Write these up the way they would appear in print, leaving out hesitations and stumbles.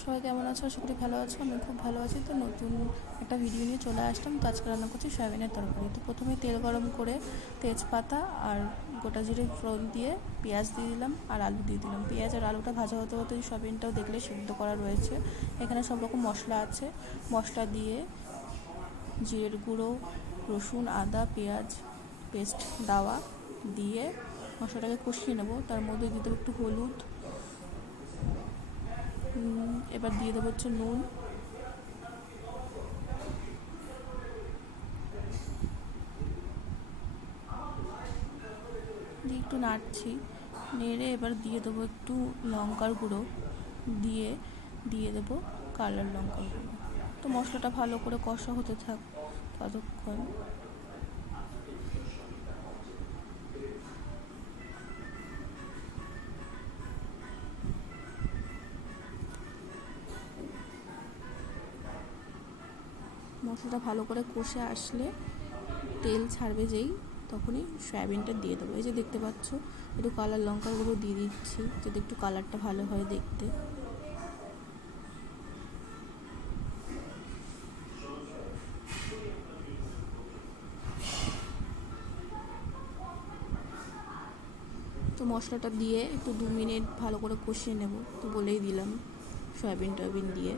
সবাই কেমন আছো? আশা করি ভালো আছো। আমি খুব ভালো আছি। তো নতুন একটা ভিডিও নিয়ে চলে আসলাম। তো আজকে রান্না করছি সয়াবিনের তরকারি। তো প্রথমে তেল গরম করে তেজপাতা আর গোটা জিরে ফোড়ন দিয়ে পেঁয়াজ দিয়ে দিলাম আর আলু দিয়ে দিলাম। পেঁয়াজ আর আলুটা ভাজা হতে হতে সয়াবিনটাও দেখলে সিদ্ধ করা রয়েছে। এখানে সব রকম মশলা আছে। মশলা দিয়ে জিরের গুঁড়ো, রসুন, আদা, পেঁয়াজ পেস্ট দেওয়া দিয়ে মশলাটাকে কষিয়ে নেব। তার মধ্যে দিয়ে দেবো একটু হলুদ, এবার দিয়ে দেবো হচ্ছে নুন, দিয়ে একটু নাড়ছি। নেড়ে এবার দিয়ে দেবো একটু লঙ্কার গুঁড়ো, দিয়ে দেবো কালার লঙ্কার গুঁড়ো। তো মশলাটা ভালো করে কষা হতে থাক ততক্ষণ। মশলাটা ভালো করে কষে আসলে তেল ছাড়বে যেই, তখনই সয়াবিনটা দিয়ে দেবো। এই যে দেখতে পাচ্ছ, একটু কালার লঙ্কার গুঁড়ো দিয়ে দিচ্ছি যাতে একটু কালারটা ভালো হয় দেখতে। তো মশলাটা দিয়ে একটু 2 মিনিট ভালো করে কষিয়ে নেব। তো বলেই দিলাম সয়াবিন টয়াবিন দিয়ে।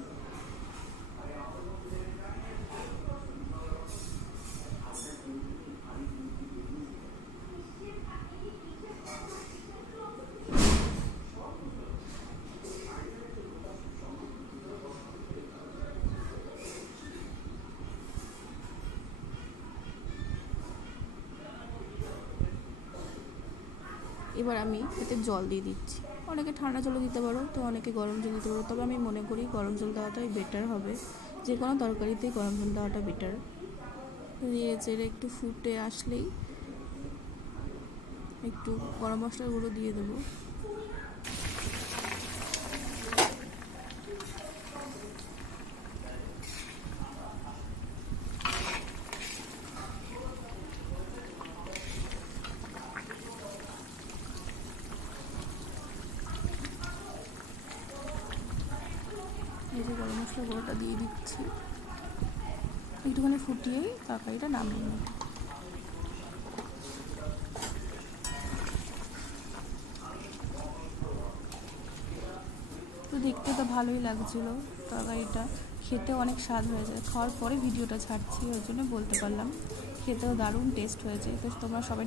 এবার আমি এতে জল দিয়ে দিচ্ছি। অনেকে ঠান্ডা জলও দিতে পারো, তো অনেকে গরম জল দিতে পারো, তবে আমি মনে করি গরম জল দেওয়াটাই বেটার হবে। যে কোনো তরকারিতেই গরম জল দেওয়াটা বেটার। নেড়ে চেড়ে একটু ফুটে আসলেই একটু গরম মশলার গুঁড়ো দিয়ে দেবো। এই যে গরম মশলার গুঁড়োটা দিয়ে দিচ্ছি। একটুখানি ফুটিয়েই তরকারিটা নামিয়ে নেব। তো দেখতে তো ভালোই লাগছিলো তরকারিটা, খেতেও অনেক স্বাদ হয়ে যায়। খাওয়ার পরে ভিডিওটা ছাড়ছি, ওই জন্য বলতে পারলাম। খেতেও দারুণ টেস্ট হয়েছে। তো তোমরা সবাই